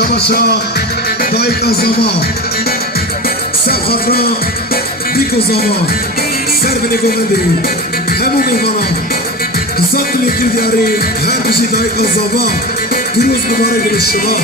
شباشا دایک زمان سر خطرا دیکو زمان سر بینه گومندی همو میخوانا دوستان کلیکی دیاری هر بشی دایک زمان گروز مبارک للشما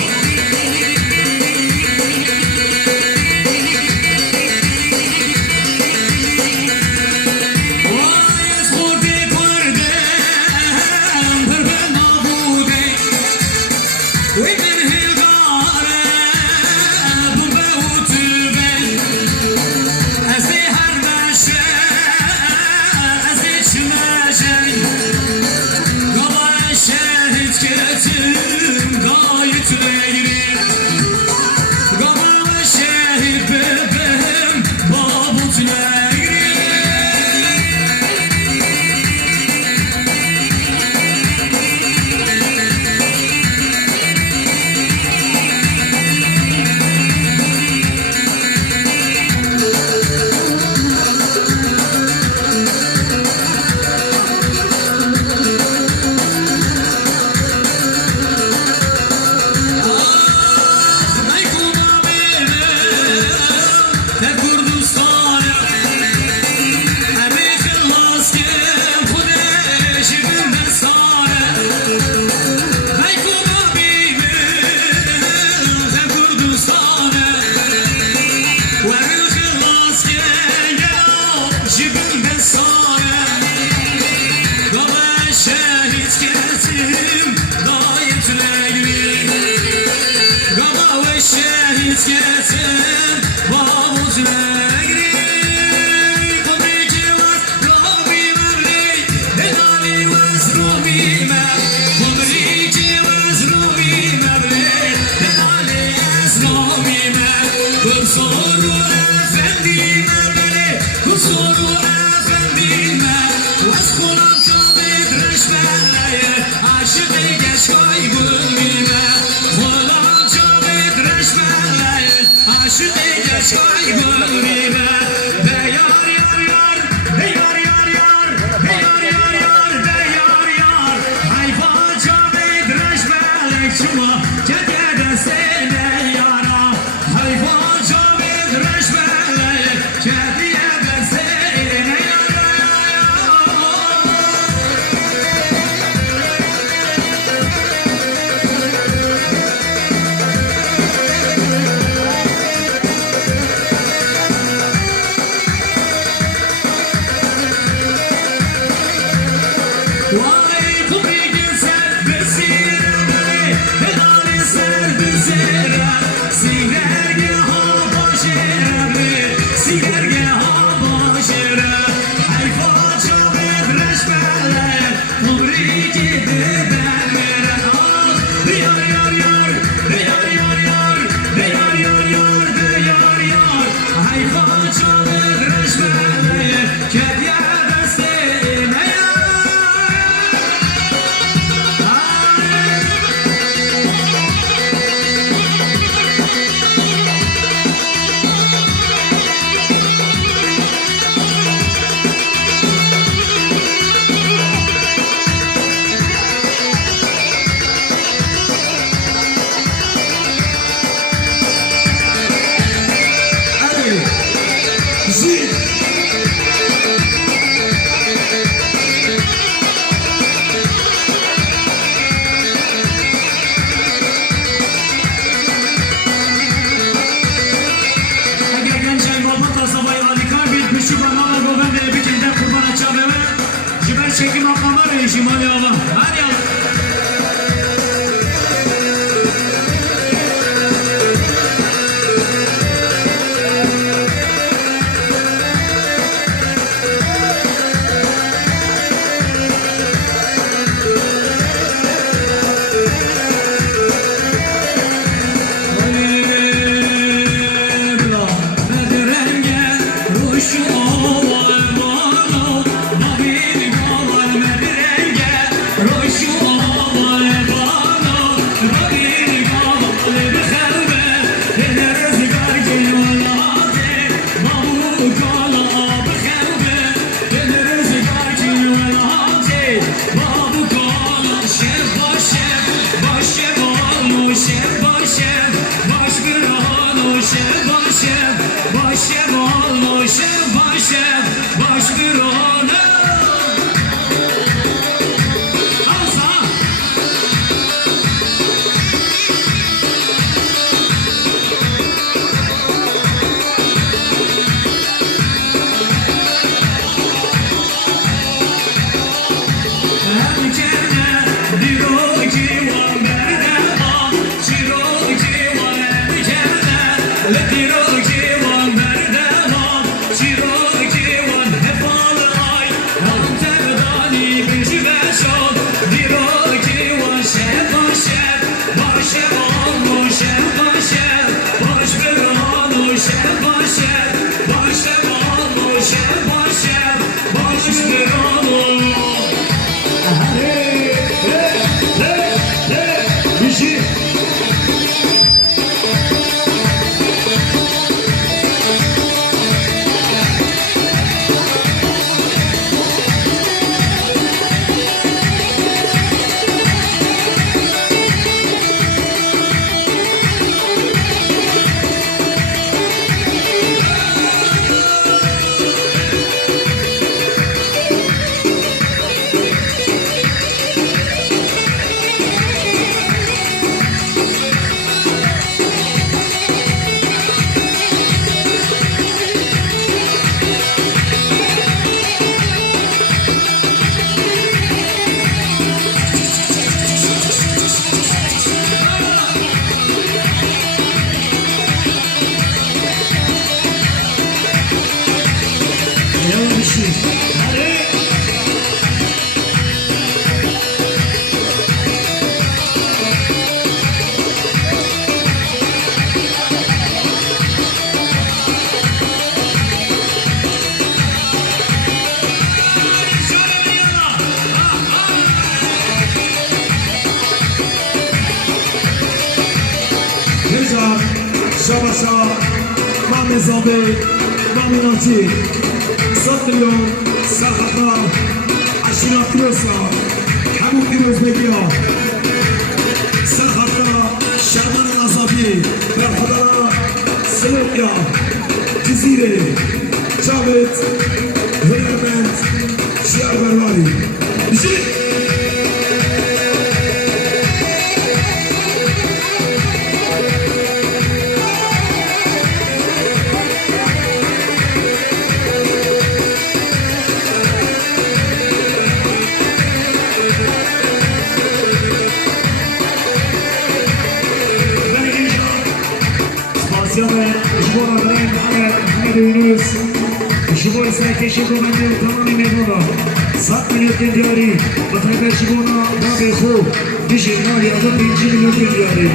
پاشا مام زابه مام ناتی 100 میلیون سرخطا اشینا پیروزا همون پیروز بگی ها سرخطا شرمان مذابی برخدا سلوکیا جزیره جاوید هنرمند شیار برواری بشید جبورا برای محمد یونس جبور سرکشی گوهنده و تمامی میدونا 100 میلیون دیاری با طرف جبورا راب خوب دیشی نالی از 5 میلیون دیاری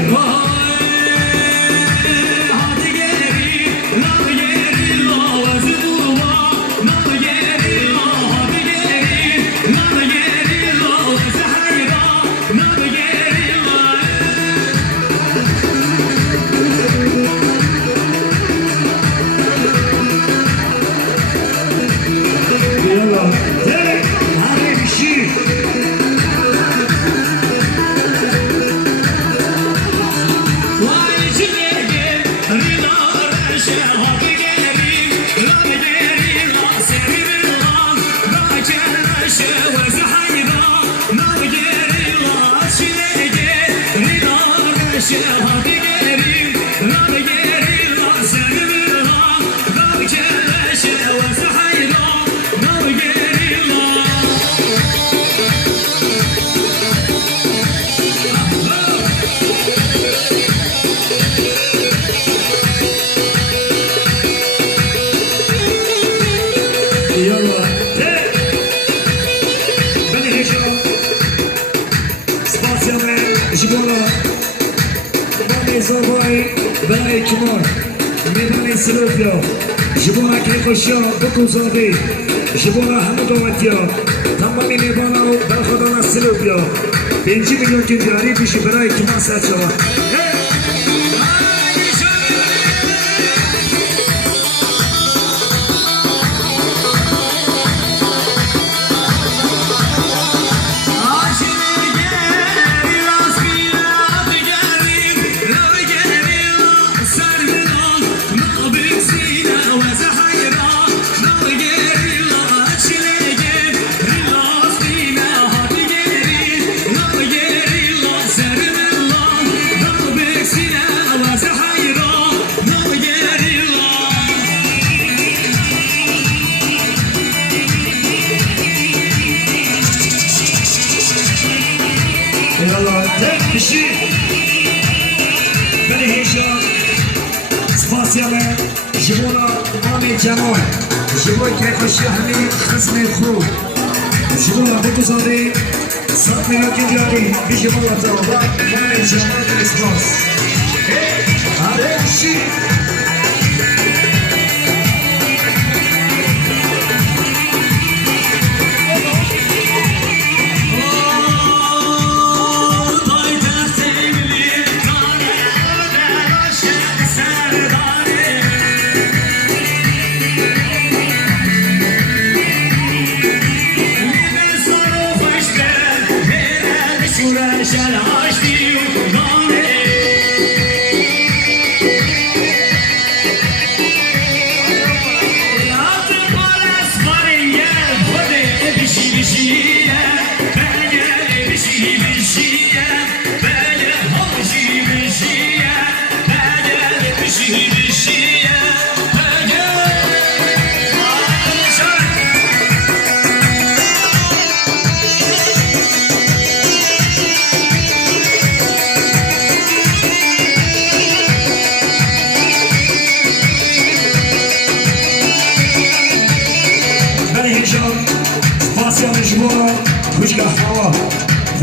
برای کمار میدانی سلوکیا جبورا که خوشیا بکوزادی جبورا همه دواتیا تمامی میبانا و برخدانا سلوکیا 5 میلیون دیاری بیشی برای کمار سرچوا جبورا آمی جمال جبور که خوشی همین خسم خوب جبورا بگذاری 100 میلیون دیاری بیشی بالا تابا آمی جمال اسپاس آره چی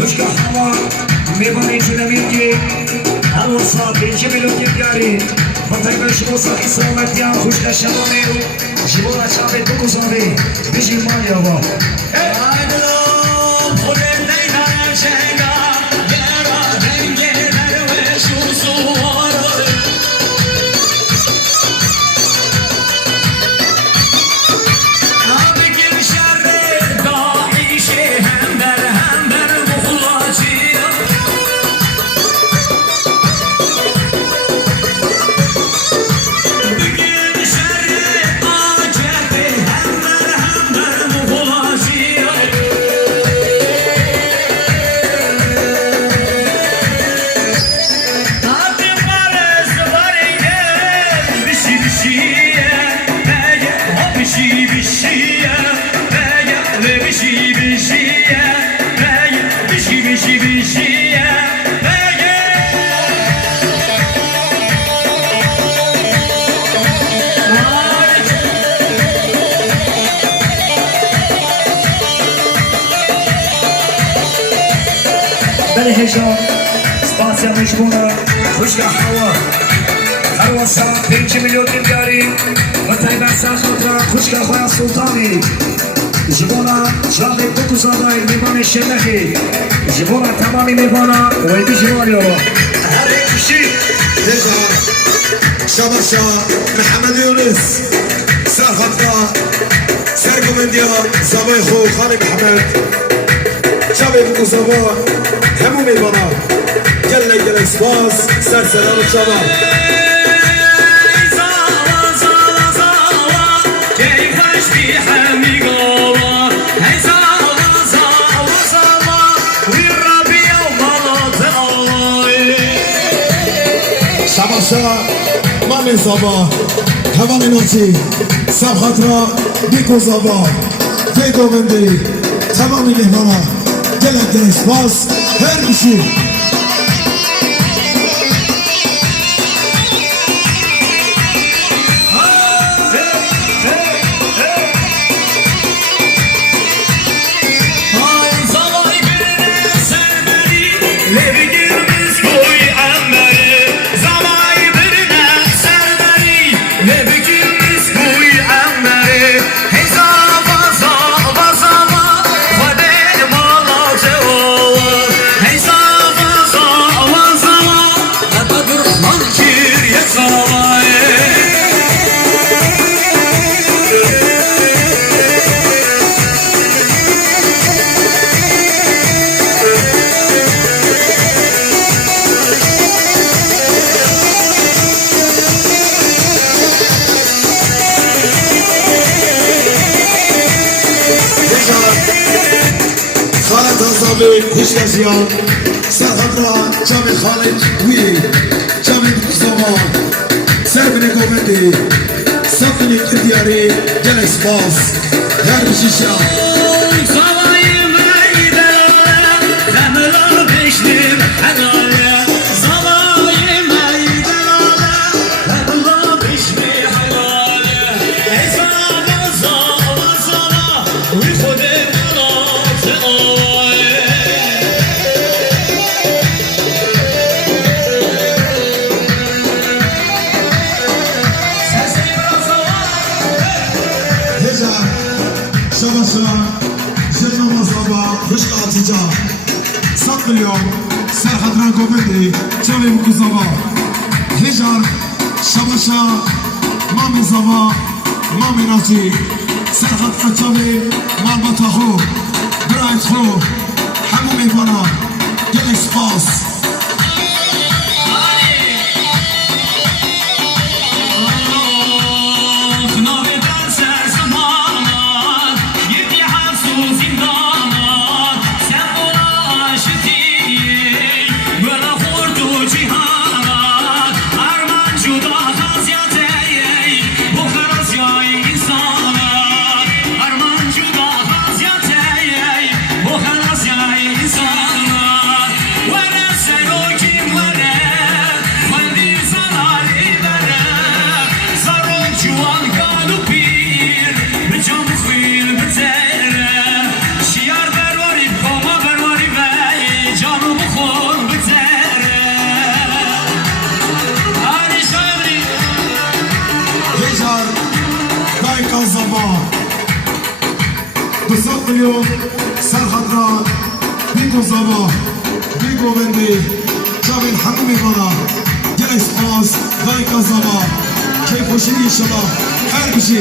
خوشگاه هوا میبانی چونمید که همون سا 5 میلیون دیاری با تقریبا شما ساخی سلامتی هم خوشگاه شبانه و شما را چاپه بگذاری بشی مالی آبا علی هجان سپاسیا مجبونه خوشگاه هوا هر واسه 5 میلیون دیگری و تایبت سرخاطر خوشگاه خواه سلطانی جبونا جاوی بکوزادای میوان شنخی جبونا تمامی میوانا ویدی جوانی رو هر کشی هجان شباشا محمد یونس سرخاطر سرگومندیا زبای خو خالی محمد شبه بکوزاوا همو میوانا گله گله سپاس سر سلام شبه شباشا مامی زبا هوانی ناچی سب خاطرا بیکو زبا فیدو مندی تمامی مهمانا گله گله سپاس هر بشی خالد هزامی خوشگذیان سرخاطرا جامع خالد وی جامع زمان سر بینه گومندی سبتنی کردیاری گل اسپاس هر بشیشا شباشا جرنا مصابا خوشك عطيجا 7 مليون سرحدران قومندي جامي مكوزابا هجار شباشا مامي زابا مامي ناجي سرحد حجامي مالبطا خو برايت خو حمومي فانا جلي سپاس بساط مليون سرخطران بيكو زبا بيكو بندي جامل حكومي فانا جلس باس دايكا زبا كيف وشيني شباب هر بشي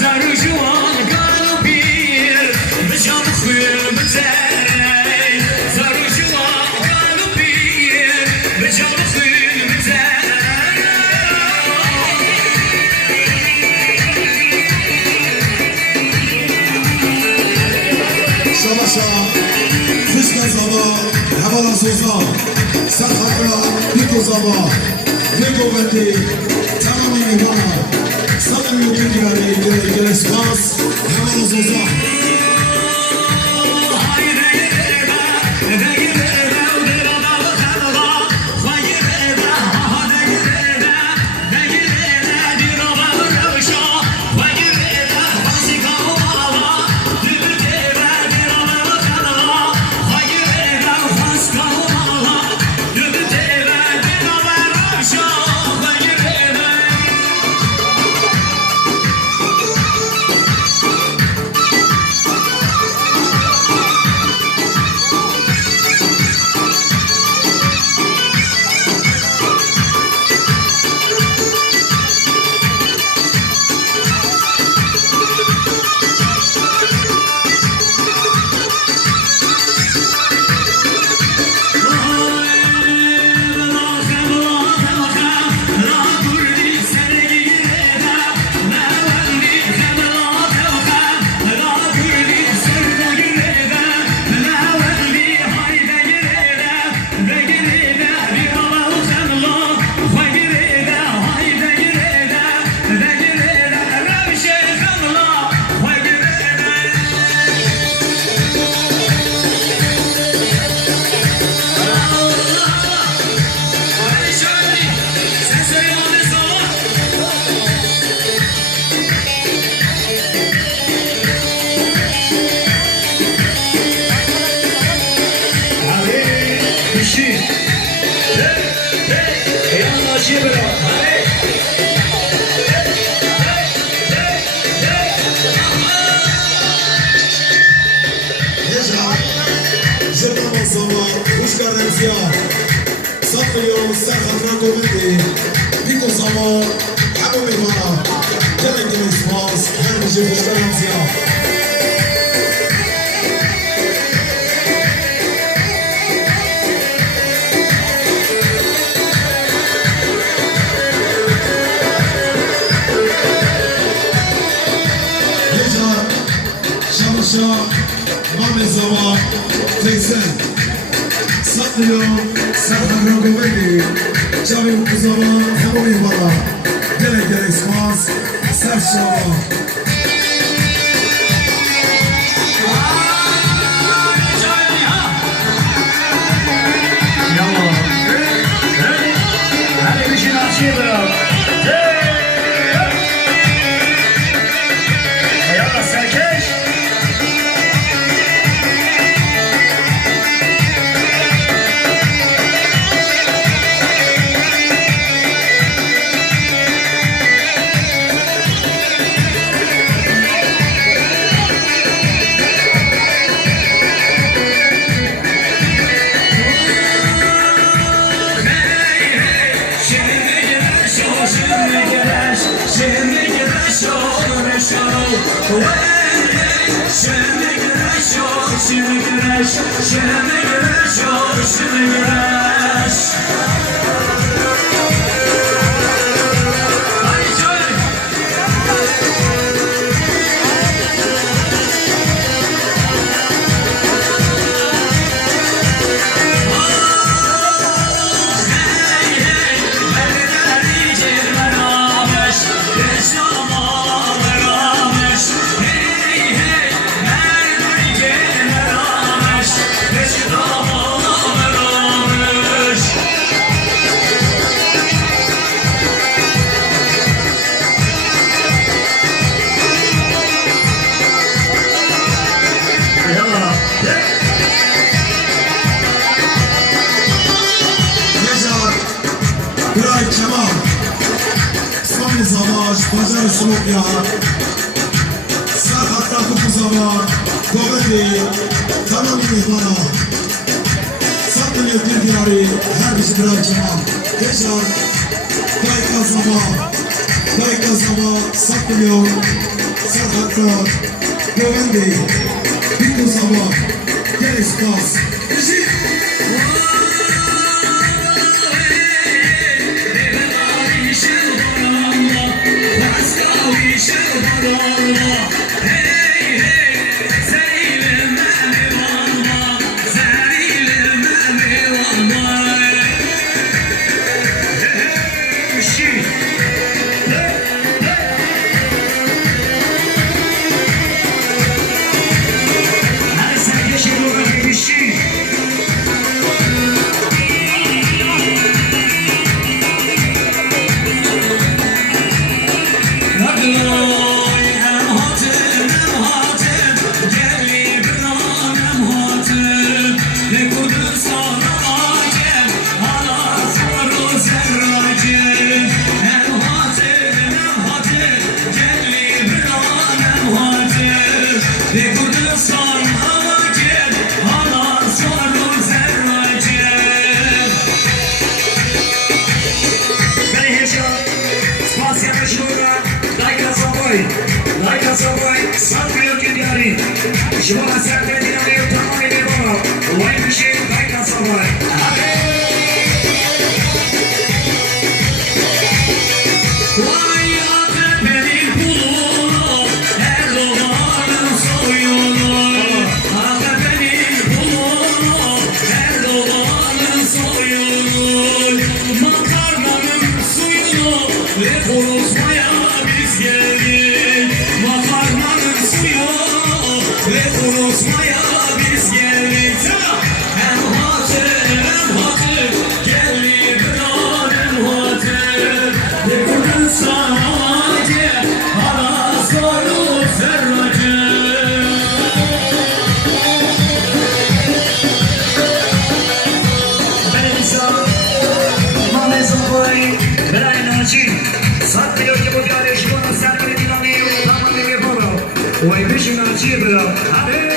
Zarujuan, galo Soza, Sarhadra, Biko Zaba, Biko Bandi, Tamam Mihmana, Salam Yukiri, Gere Spas, Hemen Soza. Saklıyor, Serhat'la Govendi, Biko Zaba, Hemen Mihmana, Gere Spas, her bir şey hoşlarınız ya. Şamışa, Mehmet Zaba, Teyzen, Saklıyor, Serhat'la Govendi, Cavim Kuzaba, Hemen Mihmana, Gere Spas, Serşava. Pazar Slovya, Serhat'la Kuzaba, Govendi, Tamam Mihmana, Saklıyor bir diyarı, her birisi birer cema. Tekrar, Dayka Zaba, Saklıyor, Serhat'la Govendi, Biko Zaba, Gere Spas. Hey, hey, Kasabay, Lay Kasabay, satmıyor ki diyari. Şuna serde dinamıyor tamam edin bana. Vay bir şey Lay Kasabay. Vay AKP'nin bulunu, Erdoğan'ın soyunu. AKP'nin bulunu, Erdoğan'ın soyunu. Makarnanın suyunu ve kurutmaya biz geldik. Makarnanın suyunu ve kurutmaya biz geldik. Hem hatır geldi bırak hem hatır. Ne kurdun sadece ana soru zerracı. Benim insan Mehmet Boy Beray Naci satmıyor ki bu diyarı şu bana sermeni dinamiyor tamam bir yapalım. Vay bir şey Naci bırak. Hadi.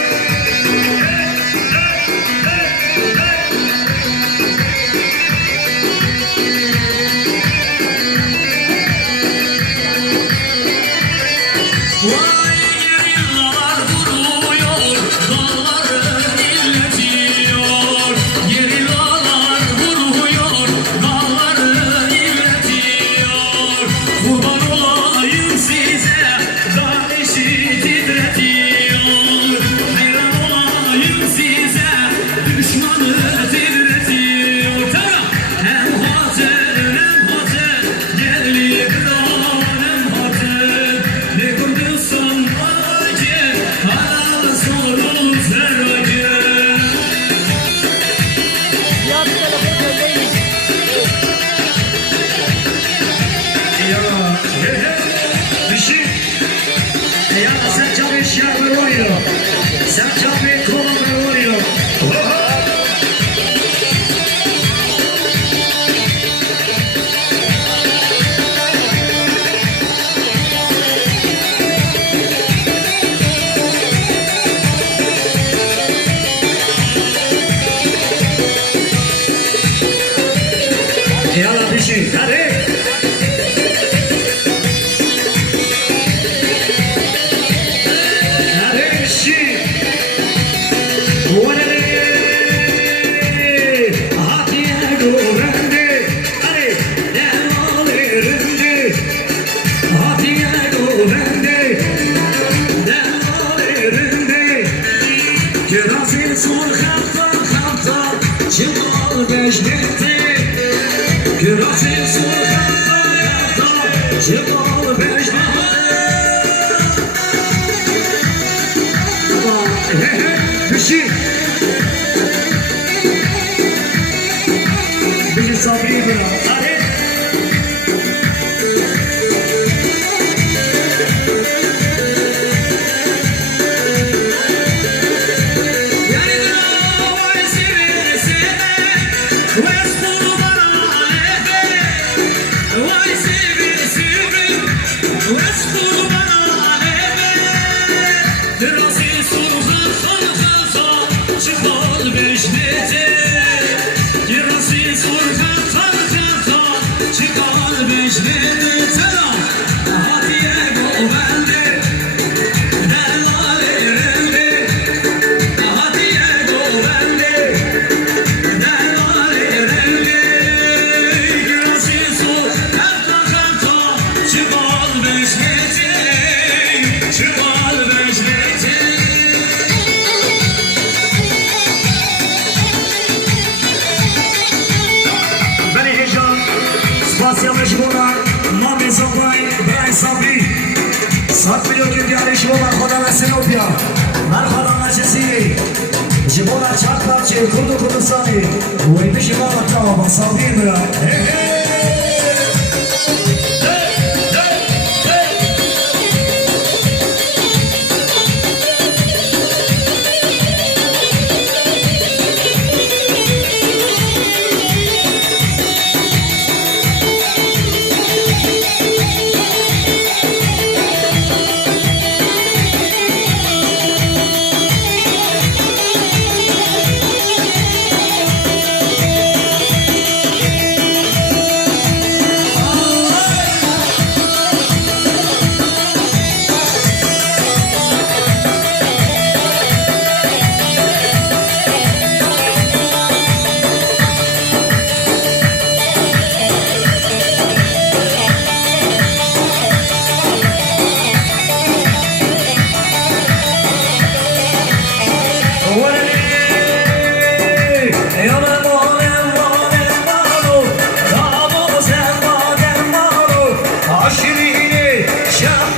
Vay gerillalar vuruyor, dağların inletiyor. Gerillalar vuruyor, dağların inletiyor. Kurban olayım size, kardeşi titretiyor. Hayran olayım size, düşmanı titretiyor. Hem hatır geldi kral hem hatır. Ne kurduysan acı, hala sorul zerracı. Ya bir telefon gönderin. Ya, bir şey. Ya sen tabii şarkı oynuyor. Sen tabii kolonu oynuyor. Yalla bir şey. Hadi. Hadi bir şey. Hatiye güvendi. Hadi. Devalerindi. Hatiye güvendi. Devalerindi. Kirazı sokakta kapta. Çıkal beşlikti. Kirazı sokakta kapta. Çıkal beşlikti. Bir şey. Bir şey sabrı bırak. Hadi. Sat milyon diyarı şubat kodana Sinopya. Merhaban acısı. Jibona çaklatçı kurdu sani. Vay bir şey var tamam sabri bırak. Hey hey. شهر